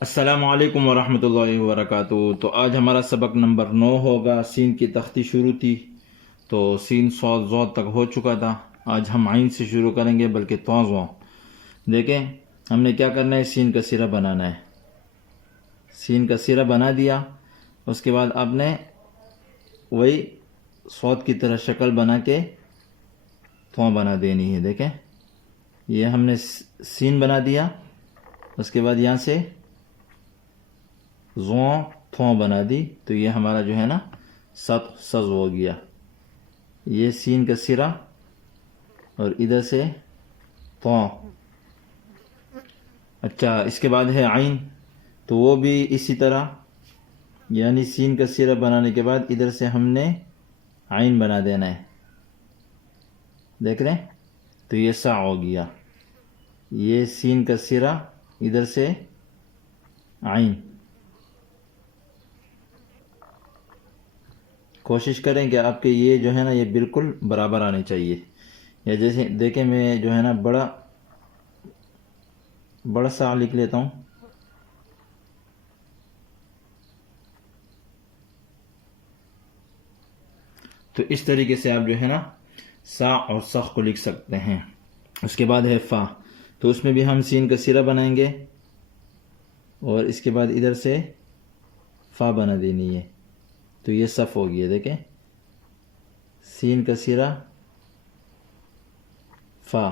السلام علیکم ورحمۃ اللہ وبرکاتہ۔ تو آج ہمارا سبق نمبر 9 ہوگا۔ سین کی تختی شروع تھی تو سین صاد ضاد تک ہو چکا تھا۔ آج ہم عین سے شروع کریں گے، بلکہ تو دیکھیں ہم نے کیا کرنا ہے، سین کا سرہ بنانا ہے۔ سین کا سرہ بنا دیا، اس کے بعد آپ نے وہی صاد کی طرح شکل بنا کے تو بنا دینی ہے۔ دیکھیں یہ ہم نے سین بنا دیا، اس کے بعد یہاں سے زوں تھوں بنا دی، تو یہ ہمارا جو ہے نا سز ہو گیا۔ یہ سین کا سرہ اور ادھر سے تو۔ اچھا، اس کے بعد ہے عین، تو وہ بھی اسی طرح، یعنی سین کا سرہ بنانے کے بعد ادھر سے ہم نے عین بنا دینا ہے۔ دیکھ رہے ہیں، تو یہ سا ہو گیا۔ یہ سین کا سرہ، ادھر سے عین۔ کوشش کریں کہ آپ کے یہ جو ہے نا یہ بالکل برابر آنے چاہیے۔ یا جیسے دیکھیں میں جو ہے نا بڑا سا لکھ لیتا ہوں۔ تو اس طریقے سے آپ جو ہے نا سا اور سخ کو لکھ سکتے ہیں۔ اس کے بعد ہے فا، تو اس میں بھی ہم سین کا سرہ بنائیں گے اور اس کے بعد ادھر سے فا بنا دینی ہے، تو یہ صف ہو گیا۔ دیکھیں سین کا سرہ فا،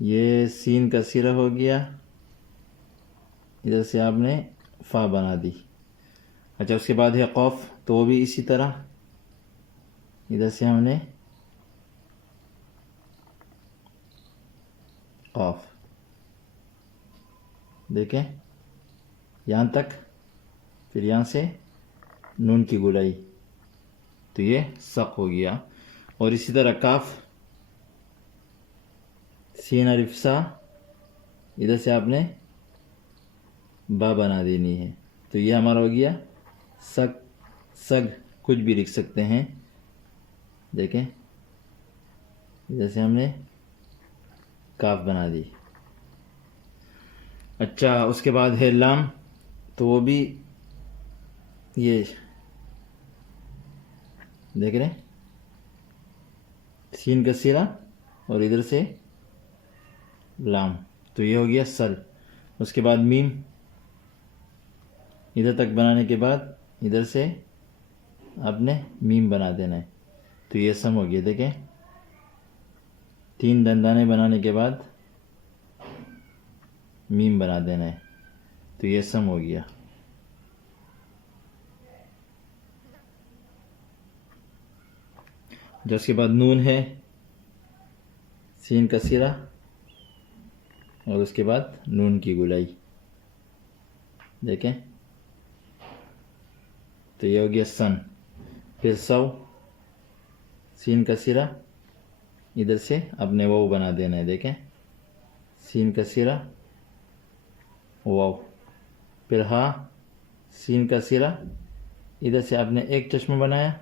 یہ سین کا سرہ ہو گیا، ادھر سے آپ نے فا بنا دی۔ اچھا، اس کے بعد ہے قوف، تو وہ بھی اسی طرح، ادھر سے ہم نے قوف، دیکھیں یہاں تک، پھر یہاں سے نون کی گولائی، تو یہ سق ہو گیا۔ اور اسی طرح کاف، سین الف سا، ادھر سے آپ نے با بنا دینی ہے، تو یہ ہمارا ہو گیا سگ، سگ کچھ بھی لکھ سکتے ہیں۔ دیکھیں ادھر سے ہم نے کاف بنا دی۔ اچھا، اس کے بعد ہے لام، تو وہ بھی یہ دیکھ رہے ہیں، سین کا سرہ اور ادھر سے لام، تو یہ ہو گیا سل۔ اس کے بعد میم، ادھر تک بنانے کے بعد ادھر سے آپ نے میم بنا دینا ہے، تو یہ سم ہو گیا۔ دیکھیں 3 دندانے بنانے کے بعد میم بنا دینا ہے، تو یہ سم ہو گیا۔ جو اس کے بعد نون ہے، سین کا سرہ اور اس کے بعد نون کی گولائی، دیکھیں تو یہ ہو گیا سن۔ پھر سو، سین کا سرہ، ادھر سے اپنے واو بنا دینا ہے۔ دیکھیں سین کا سرہ واو، پھر ہا، سین کا سرہ، ادھر سے آپ نے ایک چشمہ بنایا،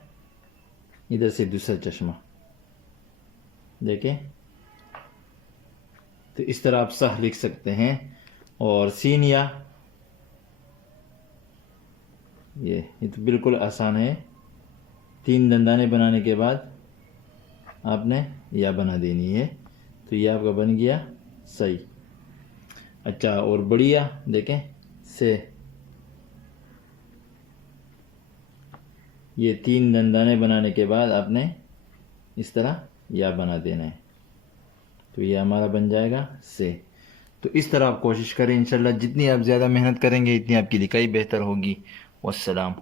ادھر سے دوسرا چشمہ، دیکھیں تو اس طرح آپ صح لکھ سکتے ہیں۔ اور سین یا، یہ تو بالکل آسان ہے، 3 دندانے بنانے کے بعد آپ نے یا بنا دینی ہے، تو یہ آپ کا بن گیا صحیح۔ اچھا، اور بڑیا دیکھیں سے، یہ 3 دندانے بنانے کے بعد آپ نے اس طرح یا بنا دینا ہے، تو یہ ہمارا بن جائے گا سے۔ تو اس طرح آپ کوشش کریں، انشاءاللہ جتنی آپ زیادہ محنت کریں گے اتنی آپ کی لکھائی بہتر ہوگی۔ والسلام۔